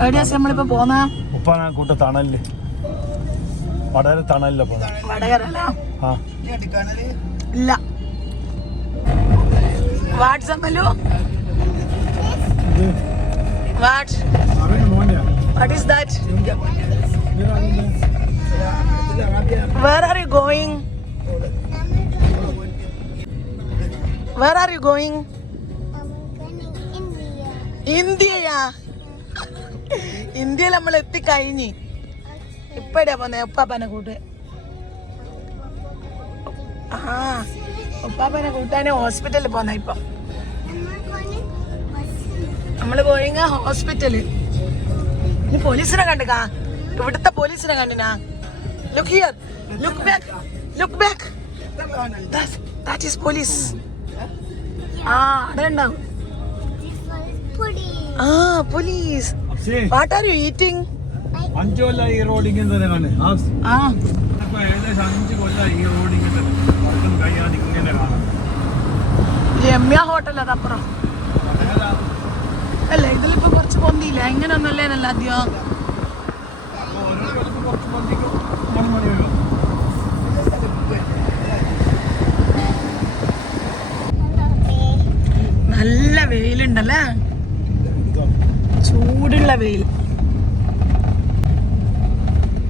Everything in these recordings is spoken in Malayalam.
എവിടെയാ നമ്മളിപ്പോ പോന്ന ഉപ്പാനാക്കൂട്ട തണല് വടകര തണലില്ല പോന്ന വടകരല്ല ഇല്ല വാട്സപ്പിലോ What is that? Where are you going? Where are you going? India. ഇന്ത്യയിൽ നമ്മൾ എത്തിക്കഴിഞ്ഞ് ഇപ്പഴാ പോന്നെ ഉപ്പാപ്പനെ കൂട്ട് ഉപ്പാപ്പനെ കൂട്ടാനെ ഹോസ്പിറ്റലിൽ പോന്ന ഇപ്പൊ നമ്മള് പോയിങ്ങ ഹോസ്പിറ്റല് ഇനി പോലീസിനെ കണ്ടുകാ ഇവിടുത്തെ പോലീസിനെ കണ്ടിനാ look here look back that is police അവിടെ ഉണ്ടാവും police what are you eating 5 കൊല്ലം ഈ റോഡ് ഇങ്ങനെ തന്നെ കാണും ഏകദേശം 5 കൊല്ലം ഈ റോഡ് ഇങ്ങനെ തന്നെ കഴിയാതെ ഇങ്ങനെ കാണാം രമ്യ ഹോട്ടൽ അതപ്പുറം അല്ല ഇതിലിപ്പോ കുറച്ച് പൊന്തിയില്ല ഇങ്ങനെയൊന്നുമല്ലേനല്ല ആദ്യം നല്ല വെയിലുണ്ടല്ലേ ചൂടുള്ള വെയിൽ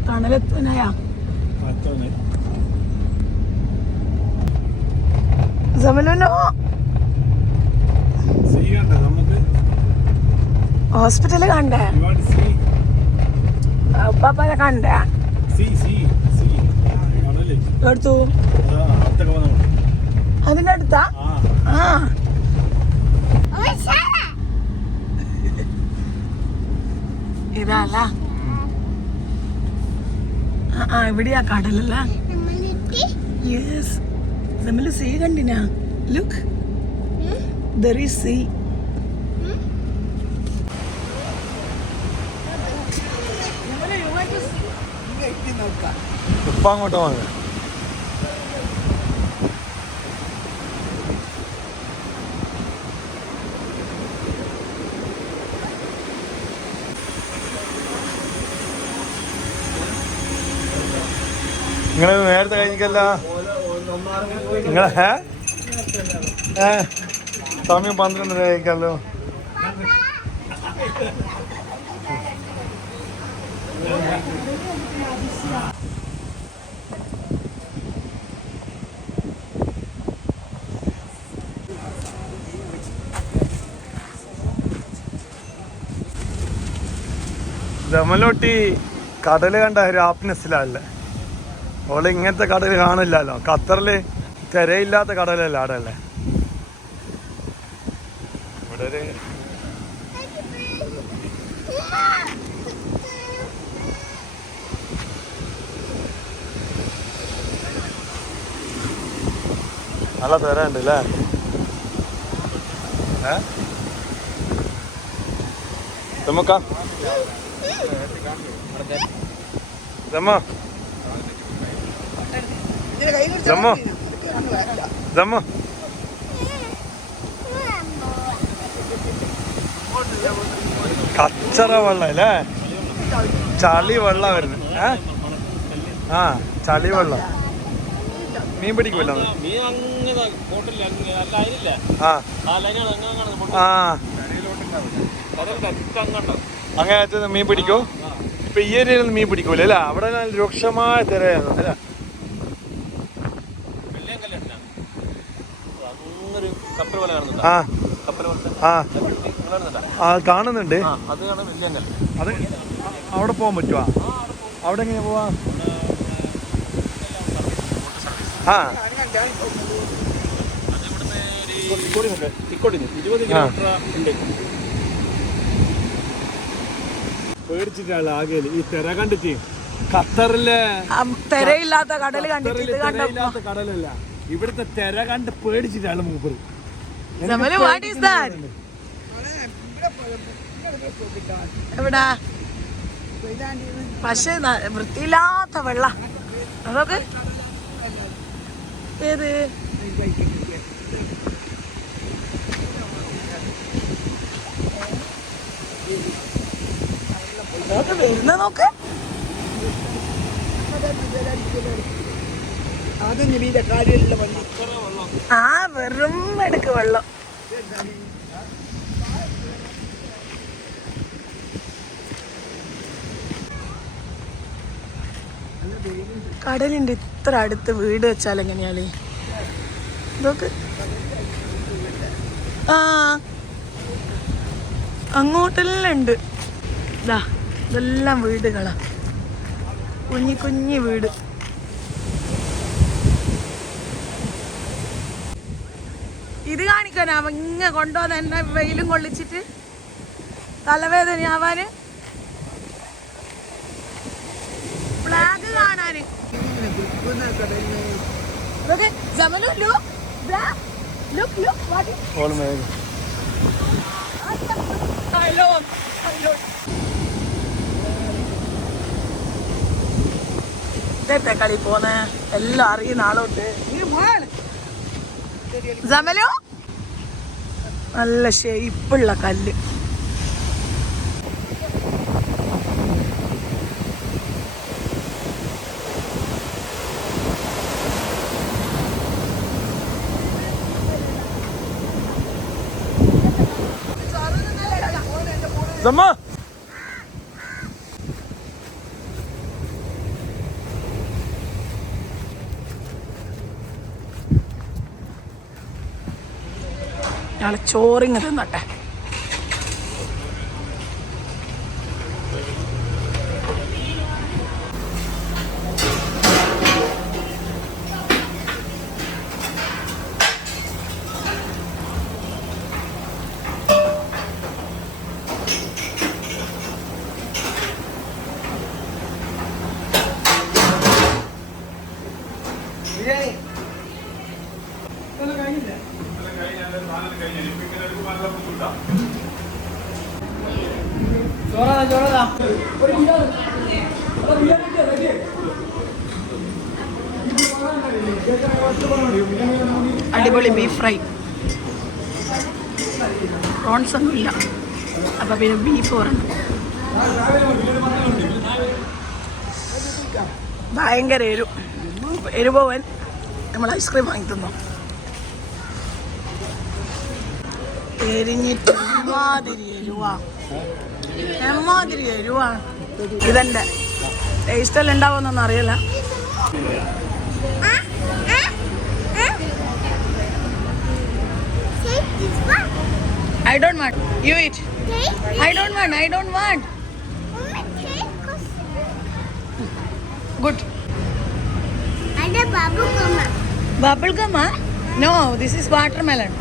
തണലെത്തുനായാ സമലോ ഹോസ്പിറ്റല് കണ്ടേ ഉപ്പാപ്പനെ കണ്ടേ എടുത്തു അതിനടുത്താ ഇതല്ല ഇവിടെയാ കടലല്ല യെസ് നമ്മള് സീ കണ്ടിനാ ലുക്ക് there is sea ഉപ്പ അങ്ങോട്ട് വാങ്ങ നിങ്ങള് നേരത്തെ കഴിഞ്ഞിക്കല്ല നിങ്ങളെ സമയം 12 കഴിക്കാമല്ലോ ദമലോട്ടി കടല് കണ്ട ഒരു ഹാപ്പിനെസ്സിലല്ലേ ഓള് ഇങ്ങനത്തെ കടല് കാണില്ലല്ലോ ഖത്തറില് തിരയില്ലാത്ത കടലല്ല അവിടെ അല്ലേ ഇവിടെ ഒരു നല്ല തിര ഉണ്ട് അല്ലേ നമുക്ക് കച്ചറ വെള്ളം അല്ലേ ചളി വെള്ളം വരുന്നത് ചളി വെള്ളം മീൻ പിടിക്കുമല്ലോ അങ്ങനെ മീൻ പിടിക്കോ ഇപ്പൊ ഈ ഏരിയയിൽ മീൻ പിടിക്കൂല അല്ല അവിടെ രൂക്ഷമായ തിരയാണ് അല്ല കാണുന്നുണ്ട് അത് അവിടെ പോകാൻ പറ്റുവാ അവിടെ എങ്ങനെ പോവാ പേടിച്ചിട്ടാണ് ആകെ ഈ തിര കണ്ടിട്ട് ഖത്തറിലെ തിരയില്ലാത്ത കടല് തിരയില്ലാത്ത കടലല്ല ഇവിടുത്തെ തിര കണ്ട് പേടിച്ചിട്ടാണ് മൂപ്പർ എവിടാ പക്ഷെ വൃത്തിയില്ലാത്ത വെള്ളം അതൊക്കെ ഏത് നോക്ക് വരുന്ന നോക്ക്. ആ വെറും എടുക്ക് വെള്ളം. കടലിന്റെ ഇത്ര അടുത്ത് വീട് വെച്ചാൽ എങ്ങനെയാളേ ഇതൊക്കെ. ആ അങ്ങോട്ടെല്ലാം ഉണ്ട്. ഇതാ ഇതെല്ലാം വീടുകളാ, കുഞ്ഞി കുഞ്ഞി വീട്. ഇത് കാണിക്കാനാ ഇങ്ങ കൊണ്ടുവന്ന എന്നെ വെയിലും കൊള്ളിച്ചിട്ട് തലവേദനയാവാന്. ഫ്ലാഗ് കാണാന്. ഇതത്തെ കളി പോന്നെ എല്ലാം അറിയുന്ന ആളോട്ട്. ജമലോ നല്ല ഷേപ്പുള്ള കല്ല്. Zama. ഞങ്ങള് ചോറിങ് തിന്നട്ടെ. അടിപൊളി ബീഫ് ഫ്രൈ. പ്രോൺസ് ഒന്നും ഇല്ല, അപ്പൊ പിന്നെ ബീഫ് പറഞ്ഞു. ഭയങ്കര എരുപോവൻ. നമ്മൾ ഐസ്ക്രീം വാങ്ങി തന്നോ. എരിഞ്ഞിട്ട് എമ്മാതിരി എരുവാണ്. ഇതെന്റെ ടേസ്റ്റെല്ലാം ഉണ്ടാവുമെന്നൊന്നും അറിയില്ല. I don't want. You eat. I don't want. Good. And a bubble gum. Bubble gum, huh? No, this is watermelon.